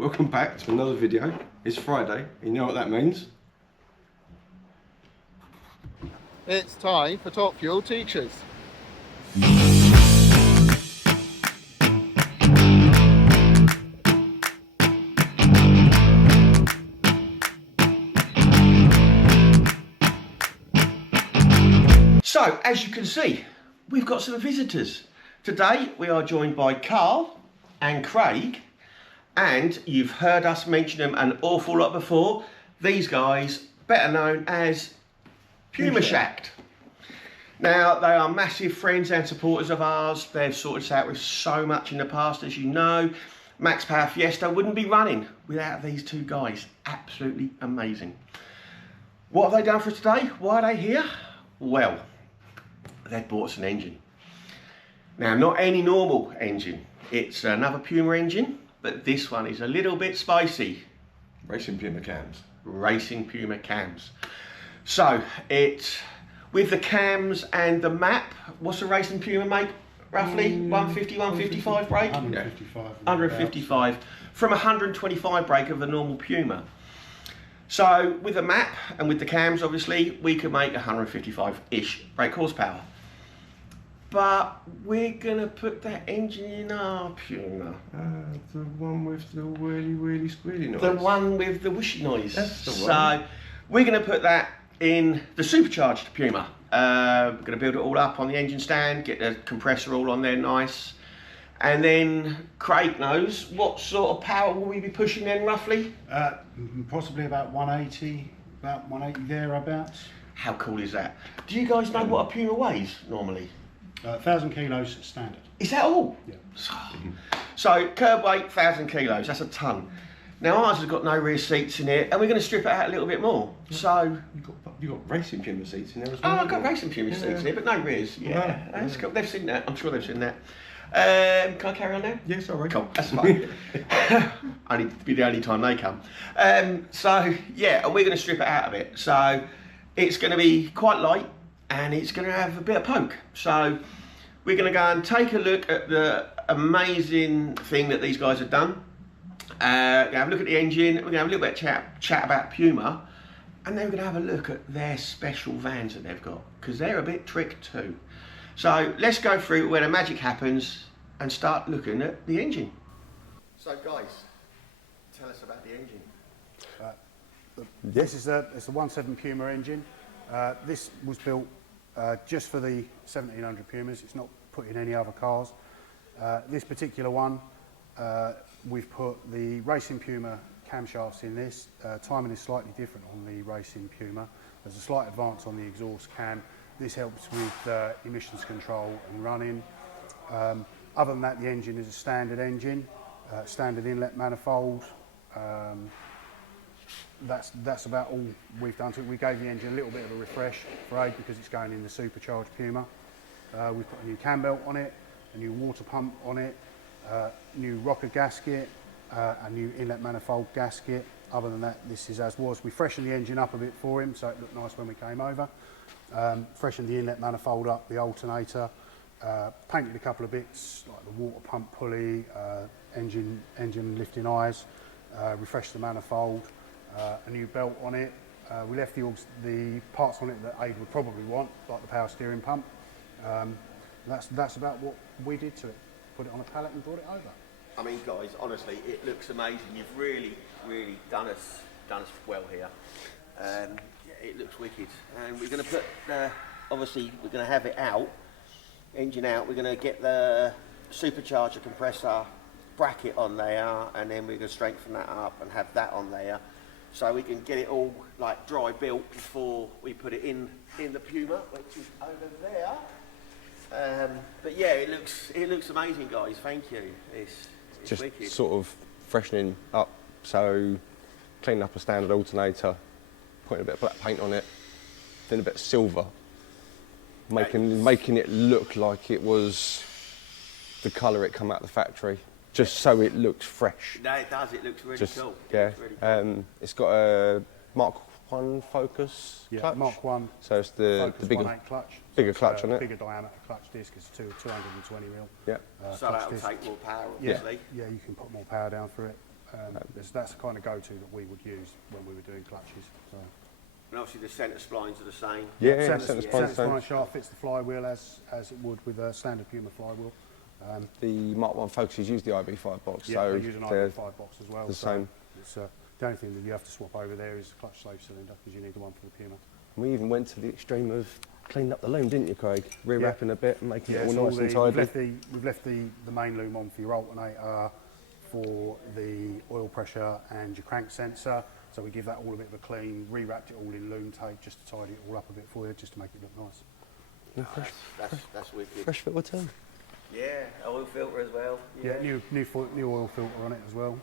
Welcome back to another video. It's Friday, you know what that means. It's time for Top Fuel Teachers. So, as you can see, we've got some visitors. Today we are joined by Carl and Craig, and you've heard us mention them an awful lot before. These guys, better known as Pumashacked. Now, they are massive friends and supporters of ours. They've sorted us out with so much in the past, as you know. Max Power Fiesta wouldn't be running without these two guys. Absolutely amazing. What have they done for us today? Why are they here? Well, they've bought us an engine. Now, not any normal engine. It's another Puma engine, but this one is a little bit spicy. Racing Puma cams. Racing Puma cams. So, it's with the cams and the map. What's a Racing Puma make? Roughly 150, 155 brake? 155. 155 from 125 brake of a normal Puma. So with the map and with the cams, obviously, we could make 155-ish brake horsepower. But we're gonna put that engine in our Puma. The one with the wheelie squealy noise. The one with the whooshy noise. That's the one. So we're gonna put that in the supercharged Puma. We're gonna build it all up on the engine stand, get the compressor all on there nice. And then Craig knows what sort of power will we be pushing then roughly? Possibly about 180, about 180 thereabouts. How cool is that? Do you guys know what a Puma weighs normally? 1,000 kilos standard. Is that all? Yeah. So curb weight, 1,000 kilos, that's a ton. Now ours has got no rear seats in it, and we're going to strip it out a little bit more. So You got Racing Puma seats in there as oh, well. I've got Racing Puma seats in here, but no rears. Yeah, No, that's cool. They've seen that. I'm sure they've seen that. Can I carry on now? Yes, all right. Cool, that's fine. Only be the only time they come. So yeah, and we're going to strip it out of it. So it's going to be quite light, and it's going to have a bit of poke. So we're going to go and take a look at the amazing thing that these guys have done. We're going to have a look at the engine. We're going to have a little bit of chat about Puma, and then we're going to have a look at their special vans that they've got, because they're a bit trick too. So let's go through where the magic happens and start looking at the engine. So guys, tell us about the engine. This is it's a 1.7 Puma engine. This was built just for the 1700 Pumas. It's not put in any other cars. This particular one, we've put the Racing Puma camshafts in this. Timing is slightly different on the Racing Puma. There's a slight advance on the exhaust cam. This helps with emissions control and running. Other than that, the engine is a standard engine, standard inlet manifold. That's about all we've done to it. We gave the engine a little bit of a refresh for aid because it's going in the supercharged Puma. We've put a new cam belt on it, a new water pump on it, new rocker gasket, a new inlet manifold gasket. Other than that, this is as was. We freshened the engine up a bit for him, so it looked nice when we came over. Freshened the inlet manifold up, the alternator, painted a couple of bits like the water pump pulley, engine lifting eyes, refreshed the manifold, a new belt on it. We left the parts on it that Aid would probably want, like the power steering pump. That's about what we did to it. Put it on a pallet and brought it over. I mean, guys, honestly, it looks amazing. You've really done us well here. It looks wicked, and we're going to put obviously we're going to have it out, engine out. We're going to get the supercharger compressor bracket on there, and then we're going to strengthen that up and have that on there, so we can get it all like dry built before we put it in the Puma, which is over there. But yeah, it looks amazing, guys. Thank you. It's Just wicked. sort of freshening up, so cleaning up a standard alternator, putting a bit of black paint on it, then a bit of silver, making it look like it was the colour it come out of the factory, just so it looks fresh. No, it does. It looks really cool. Yeah, It looks really cool. it's got a Mark 1 Focus Yeah, clutch. Mark 1. So it's the bigger 1.8 clutch. bigger clutch on it. Bigger diameter clutch disc is 220 mil. Yeah. So clutch that'll disc. take more power, Yeah, obviously. yeah, you can put more power down through it. That's the kind of go-to that we would use when we were doing clutches. So. And obviously the centre splines are the same. Yeah, centre spline shaft fits the flywheel as it would with a standard Puma flywheel. The Mark 1 Focuses use the IB5 box, Yeah, so they use an IB5 box as well. the so same. It's, the only thing that you have to swap over there is the clutch slave cylinder because you need the one for the Puma. We even went to the extreme of cleaning up the loom, didn't you, Craig? Rewrapping a bit and making it all so nice and tidy. We've left the main loom on for your alternator, for the oil pressure and your crank sensor. So we give that all a bit of a clean, rewrapped it all in loom tape just to tidy it all up a bit for you, just to make it look nice. That's wicked. Fresh filter too. Yeah, oil filter as well. Yeah, new oil filter on it as well.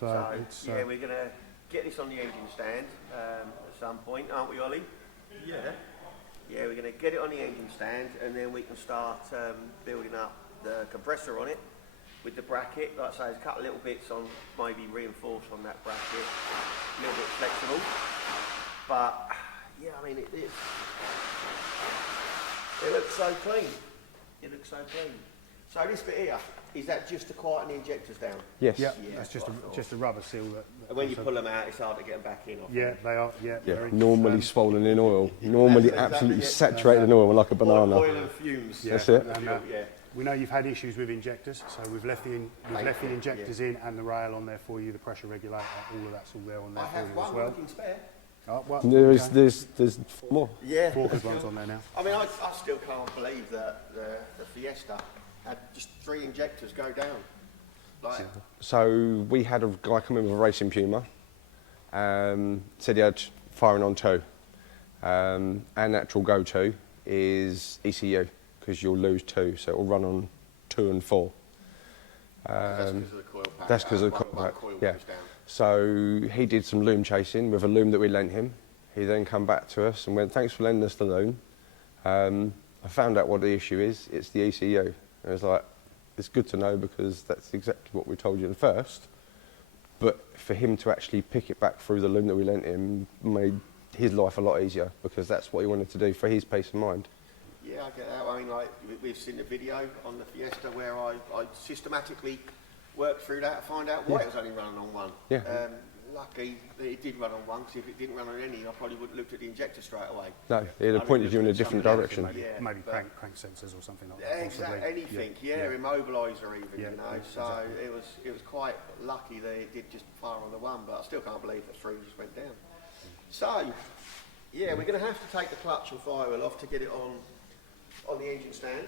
So it's, yeah, we're going to get this on the engine stand at some point, aren't we, Ollie? Yeah. Yeah, we're going to get it on the engine stand and then we can start building up the compressor on it with the bracket. Like I say, there's a couple of little bits on, maybe reinforced on that bracket, a little bit flexible. But, yeah, I mean, it looks so clean. It looks so clean. So this bit here, is that just to quieten the injectors down? Yes. yeah, that's just a rubber seal. And when you pull them out, it's hard to get them back in. Yeah, they are. Yeah, Yeah, normally swollen in oil, normally absolutely saturated in oil like a banana. Oil and fumes. Yeah. That's it. And, Yeah. we know you've had issues with injectors, so we've left the injectors in and the rail on there for you, the pressure regulator, all of that's all there on there I for have you as one well. looking spare. Oh, well, There's more. Yeah. 4 good ones on there now. I mean, I still can't believe that the Fiesta had just 3 injectors go down. Like, So we had a guy come in with a racing Puma, said he had firing on 2. Our natural go-to is ECU, because you'll lose 2, so it will run on 2 and 4. that's because of the coil pack. That's because of the one coil, coil yeah. goes down. So he did some loom chasing with a loom that we lent him. He then come back to us and went, thanks for lending us the loom. I found out what the issue is. It's the ECU. And I was like, it's good to know because that's exactly what we told you at first. But for him to actually pick it back through the loom that we lent him made his life a lot easier because that's what he wanted to do for his peace of mind. Yeah, I get that. I mean, like, we've seen the video on the Fiesta where I systematically worked through that to find out why it was only running on 1. Yeah. Lucky that it did run on 1, because if it didn't run on any, I probably would have looked at the injector straight away. No, he'd have pointed you in a different direction. Maybe crank sensors or something like that. Exactly, possibly. anything, immobiliser even, Yeah, you know. So it was quite lucky that it did just fire on the 1, but I still can't believe that 3 just went down. So, yeah, we're going to have to take the clutch and flywheel off to get it on the engine stand,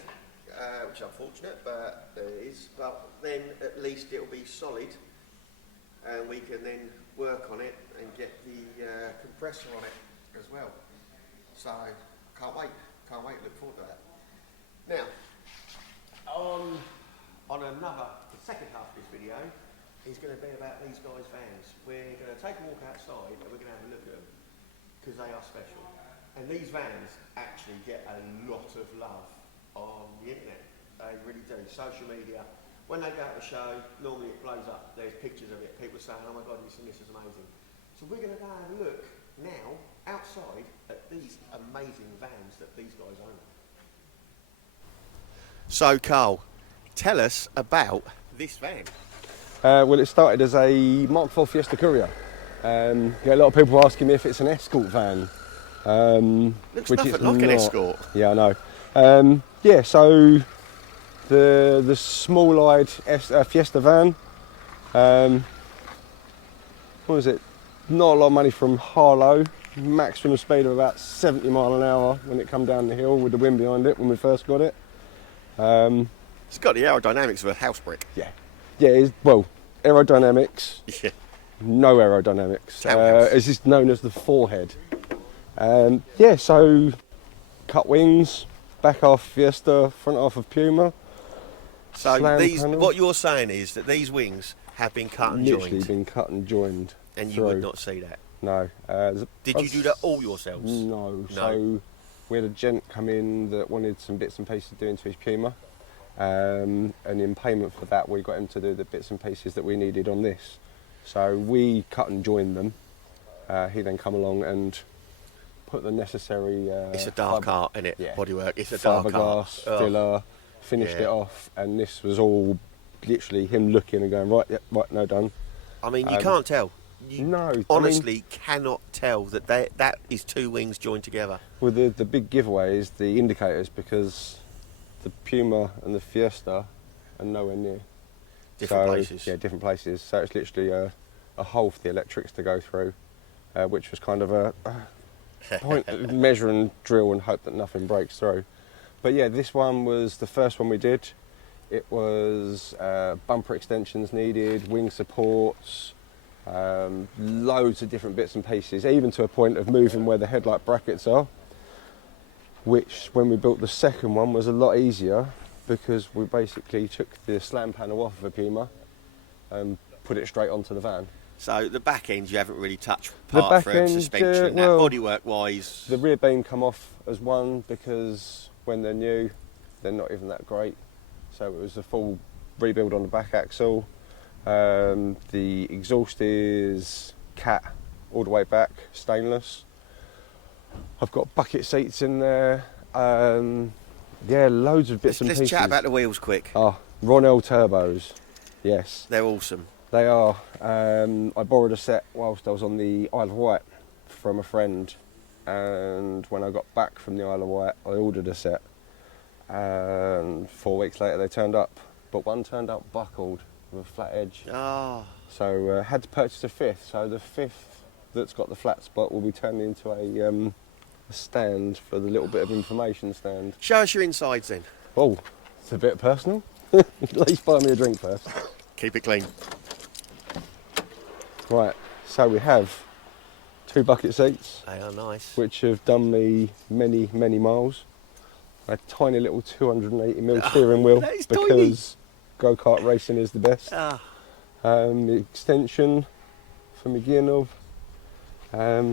which is unfortunate, but it is. But then at least it'll be solid, and we can then work on it and get the compressor on it as well. So can't wait, look forward to that. Now, on the second half of this video is going to be about these guys' vans. We're going to take a walk outside and we're going to have a look at them because they are special. And these vans actually get a lot of love on the internet. They really do. Social media. When they go out to the show, normally it blows up. There's pictures of it. People saying, oh my God, this is amazing. So we're going to go and have a look now, outside, at these amazing vans that these guys own. So, Carl, tell us about this van. Well, it started as a Mark 4 Fiesta Courier. Get a lot of people asking me if it's an escort van. Looks which nothing it's like an not. escort. Yeah, I know. Yeah, so the small-eyed Fiesta van. What was it? Not a lot of money from Harlow. Maximum speed of about 70 mile an hour when it come down the hill with the wind behind it when we first got it. It's got the aerodynamics of a house brick. Yeah, it's, well, aerodynamics. Yeah. No aerodynamics. Townhouse. It's just known as the forehead. Yeah, so cut wings, back half Fiesta, front half of Puma. So slam these, panels. what you're saying is that these wings have been cut and Literally joined, been cut and joined. and you through. would not see that. No. Did you do that all yourselves? No. So we had a gent come in that wanted some bits and pieces doing to his Puma. And in payment for that, we got him to do the bits and pieces that we needed on this. So we cut and joined them. He then come along and put the necessary... It's a dark art, isn't it? Yeah. Bodywork. It's a dark art. Fiberglass, filler, finished it off, and this was all literally him looking and going, right, yep, right, no, done. I mean, you can't tell. You No, honestly cannot tell that is two wings joined together. Well, the big giveaway is the indicators, because the Puma and the Fiesta are nowhere near. Different places. Yeah, different places. So it's literally a hole for the electrics to go through, which was kind of a point, measure and drill and hope that nothing breaks through. But yeah, this one was the first one we did. It was bumper extensions needed, wing supports, loads of different bits and pieces, even to a point of moving where the headlight brackets are, which when we built the second one was a lot easier, because we basically took the slam panel off of a Puma and put it straight onto the van. So the back end you haven't really touched, The apart back from end, suspension, well, bodywork wise. The rear beam come off as one, because when they're new, they're not even that great. So it was a full rebuild on the back axle. The exhaust is cat all the way back, stainless. I've got bucket seats in there. Yeah, loads of bits and pieces. Let's chat about the wheels quick. Ronell turbos, yes. They're awesome. They are. I borrowed a set whilst I was on the Isle of Wight from a friend, and when I got back from the Isle of Wight I ordered a set, and 4 weeks later they turned up, but one turned up buckled with a flat edge. So had to purchase a fifth, so the fifth that's got the flat spot will be turned into a stand for the little bit of information stand. Show us your insides then. Oh, it's a bit personal. At least buy me a drink first. Keep it clean. Right, so we have 2 bucket seats. They are nice. Which have done me many, many miles. A tiny little 280mm steering wheel, that is because go-kart racing is the best. Ah. The extension for McGinnov.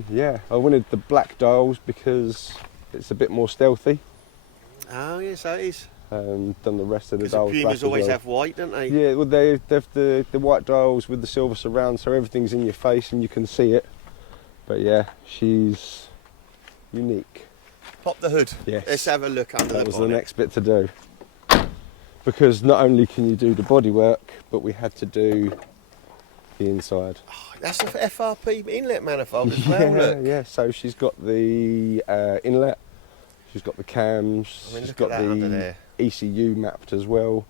Yeah, I wanted the black dials because it's a bit more stealthy. Oh yes, that is. Done the rest of the Because dials the black Pumas as always well. have white, don't they? Yeah, well they've the white dials with the silver surround, so everything's in your face and you can see it. But yeah, she's unique. Pop the hood. Yes. Let's have a look under the bonnet. That was the next bit to do. Because not only can you do the bodywork, but we had to do the inside. Oh, that's a FRP inlet manifold as well, look. Yeah, so she's got the inlet, she's got the cams, I mean, she's look got at that under the there. ECU mapped as well.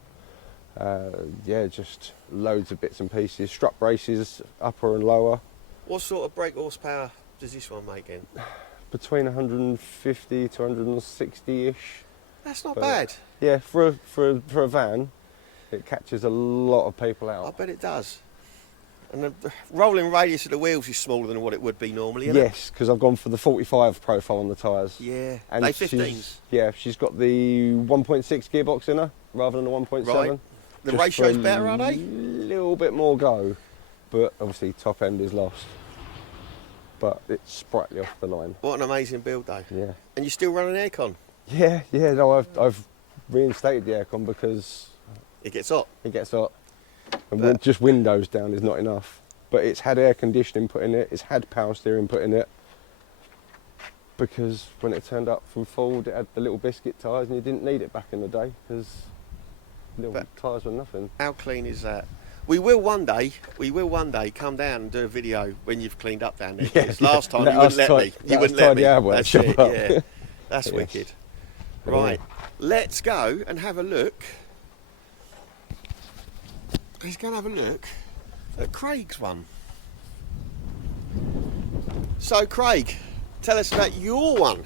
Yeah, just loads of bits and pieces. Strut braces, upper and lower. What sort of brake horsepower does this one make in? Between 150 to 160-ish. That's not bad. Yeah, for a van, it catches a lot of people out. I bet it does. And the rolling radius of the wheels is smaller than what it would be normally, isn't it? Yes, because I've gone for the 45 profile on the tyres. Yeah, and they 15s. Yeah, she's got the 1.6 gearbox in her rather than the 1.7. Right. The ratio's better, are they? A little bit more go, but obviously top end is lost. But it's sprightly off the line. What an amazing build, though. Yeah. And you're still running aircon? Yeah. No, I've reinstated the aircon because it gets hot. It gets hot, and just windows down is not enough. But it's had air conditioning put in it. It's had power steering put in it. Because when it turned up from Ford, it had the little biscuit tyres, and you didn't need it back in the day because little tyres were nothing. How clean is that? We will one day come down and do a video when you've cleaned up down there. Yeah, last time you wouldn't let me. You wouldn't let me. That's it, yeah. That's wicked. Right, let's go and have a look. Let's go and have a look at Craig's one. So Craig, tell us about your one.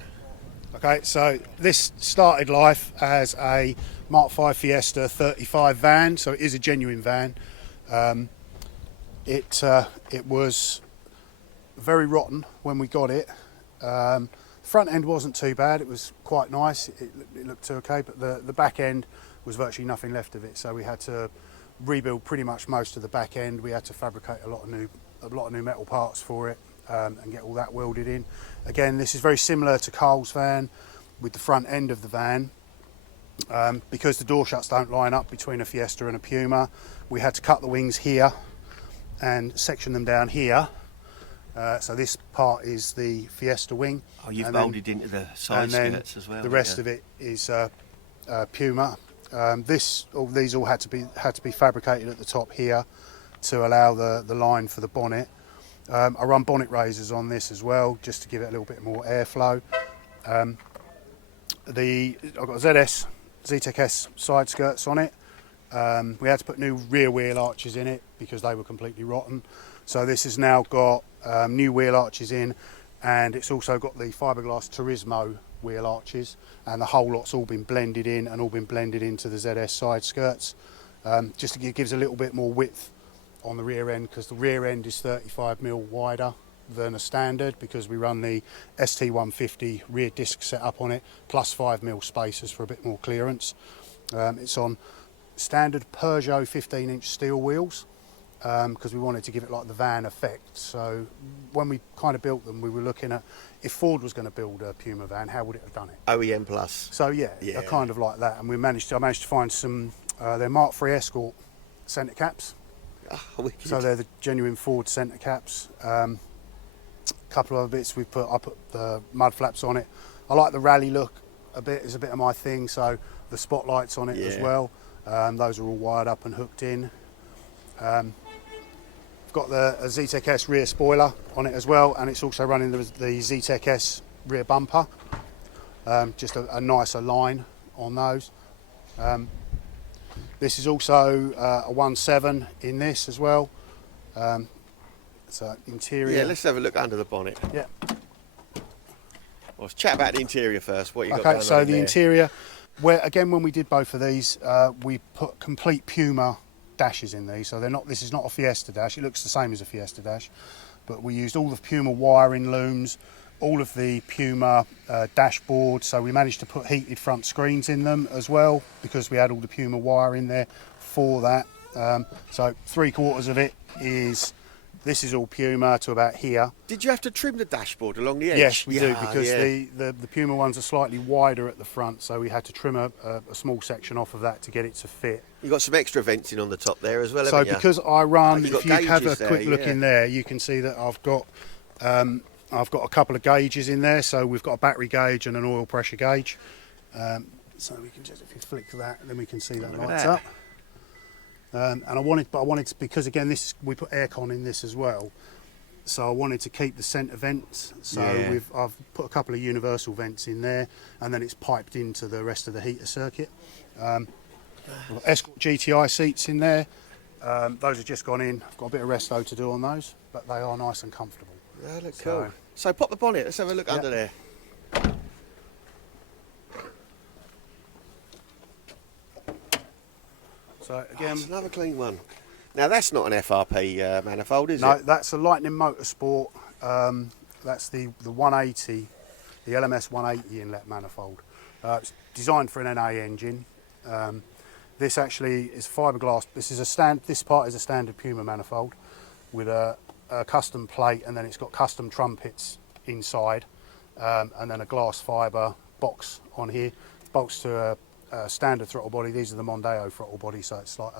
Okay, so this started life as a Mark V Fiesta 35 van, so it is a genuine van. It was very rotten when we got it. Front end wasn't too bad, it was quite nice, it looked okay, but the back end was virtually nothing left of it, so we had to rebuild pretty much most of the back end. We had to fabricate a lot of new metal parts for it and get all that welded in. Again, this is very similar to Carl's van with the front end of the van. Because the door shuts don't line up between a Fiesta and a Puma, we had to cut the wings here and section them down here. So this part is the Fiesta wing. Oh, you've molded into the side skirts as well. The rest of it is Puma. These all had to be fabricated at the top here, to allow the line for the bonnet. I run bonnet raisers on this as well, just to give it a little bit more airflow. I've got ZTEC S side skirts on it. We had to put new rear wheel arches in it because they were completely rotten. So this has now got new wheel arches in, and it's also got the fiberglass Turismo wheel arches, and the whole lot's all been blended in and all been blended into the ZS side skirts. Just to gives a little bit more width on the rear end, because the rear end is 35mm wider than a standard, because we run the ST150 rear disc setup on it, plus 5mm spacers for a bit more clearance. It's on standard Peugeot 15-inch steel wheels, because we wanted to give it like the van effect. So when we kind of built them, we were looking at if Ford was going to build a Puma van, how would it have done it? OEM plus. So yeah, kind of like that. And I managed to find some they're Mark III Escort centre caps. Oh, wicked. So they're the genuine Ford centre caps. Couple of other bits I put the mud flaps on it. I like the rally look a bit. It's a bit of my thing. So the spotlights on it as well. Those are all wired up and hooked in. I've got a ZTEC S rear spoiler on it as well, and it's also running the ZTEC S rear bumper. Just a nicer line on those. This is also a 1.7 in this as well. So interior. Yeah, let's have a look under the bonnet. Yeah. Well, let's chat about the interior first. What you got Okay, going so on in the there? interior, when we did both of these, we put complete Puma dashes in these. So this is not a Fiesta dash. It looks the same as a Fiesta dash, but we used all the Puma wiring looms, all of the Puma dashboard. So we managed to put heated front screens in them as well, because we had all the Puma wire in there for that. So 3/4 of it is. This is all Puma to about here. Did you have to trim the dashboard along the edge? Yes, we do, because the Puma ones are slightly wider at the front, so we had to trim a small section off of that to get it to fit. You got some extra vents in on the top there as well, So haven't you? because I run, you've got if you have a gauges quick there, look in there, you can see that I've got a couple of gauges in there. So we've got a battery gauge and an oil pressure gauge. So we can just, if you flick that, then we can see that lights up. And I wanted to, because again, we put aircon in this as well, so I wanted to keep the centre vents. So I've put a couple of universal vents in there, and then it's piped into the rest of the heater circuit. We've got Escort GTI seats in there. Those have just gone in. I've got a bit of resto to do on those, but they are nice and comfortable. They look cool. So pop the bonnet. Let's have a look under there. So again, it's another clean one. Now that's not an FRP manifold, is it? No, that's a Lightning Motorsport. That's the 180, the LMS 180 inlet manifold. It's designed for an NA engine. This actually is fiberglass. This part is a standard Puma manifold with a custom plate, and then it's got custom trumpets inside, and then a glass fibre box on here. Bolts to a standard throttle body. These are the Mondeo throttle body, so it's like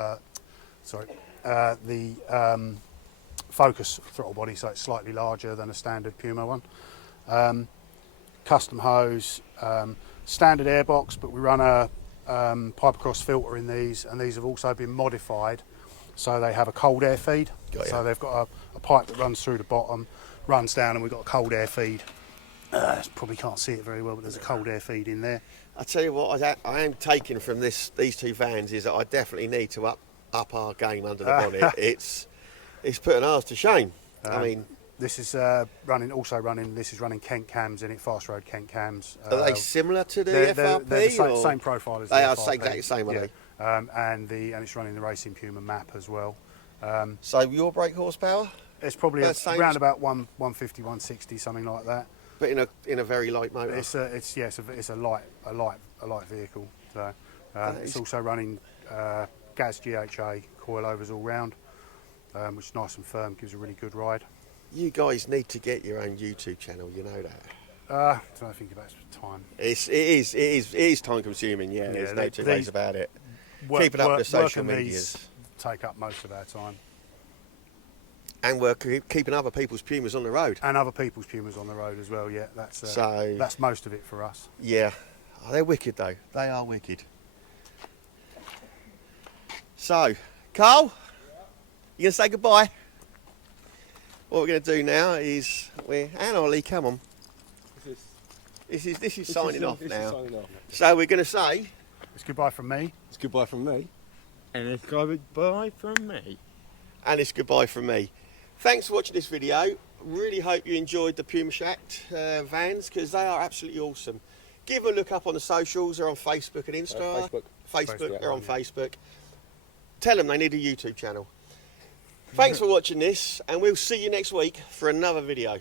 the Focus throttle body, so it's slightly larger than a standard Puma one. Custom hose, standard airbox, but we run a pipe across filter in these, and these have also been modified so they have a cold air feed. So they've got a pipe that runs through the bottom, runs down, and we've got a cold air feed. Probably can't see it very well, but there's a cold air feed in there. I tell you what, I am taking from these two vans is that I definitely need to up our game under the bonnet. It's putting ours to shame. I mean, this is running Kent cams in it, fast road Kent cams. Are they similar to the FRP? They're the same profile as the FRP? They are exactly the same, are they? And it's running the Racing Puma map as well. So your brake horsepower? It's probably around about 150, 160, something like that. But in a very light motor. It's a light vehicle. So it's also running gas GHA coilovers all round, which is nice and firm, gives a really good ride. You guys need to get your own YouTube channel. You know that. I don't think about time. It is time consuming. Yeah, there's no two ways about it. Keeping up the social medias take up most of our time. And we're keeping other people's Pumas on the road. And other people's Pumas on the road as well, yeah. That's most of it for us. Yeah. Oh, they're wicked, though. They are wicked. So, Carl, You gonna say goodbye? What we're gonna do now is and Ollie, come on. This is signing off now. So we're gonna say It's goodbye from me. It's goodbye from me. And it's goodbye from me. and it's goodbye from me. Thanks for watching this video. Really hope you enjoyed the Pumashacked vans, because they are absolutely awesome. Give a look up on the socials. They're on Facebook and Insta. Facebook. They're on Facebook. Tell them they need a YouTube channel. Thanks for watching this, and we'll see you next week for another video.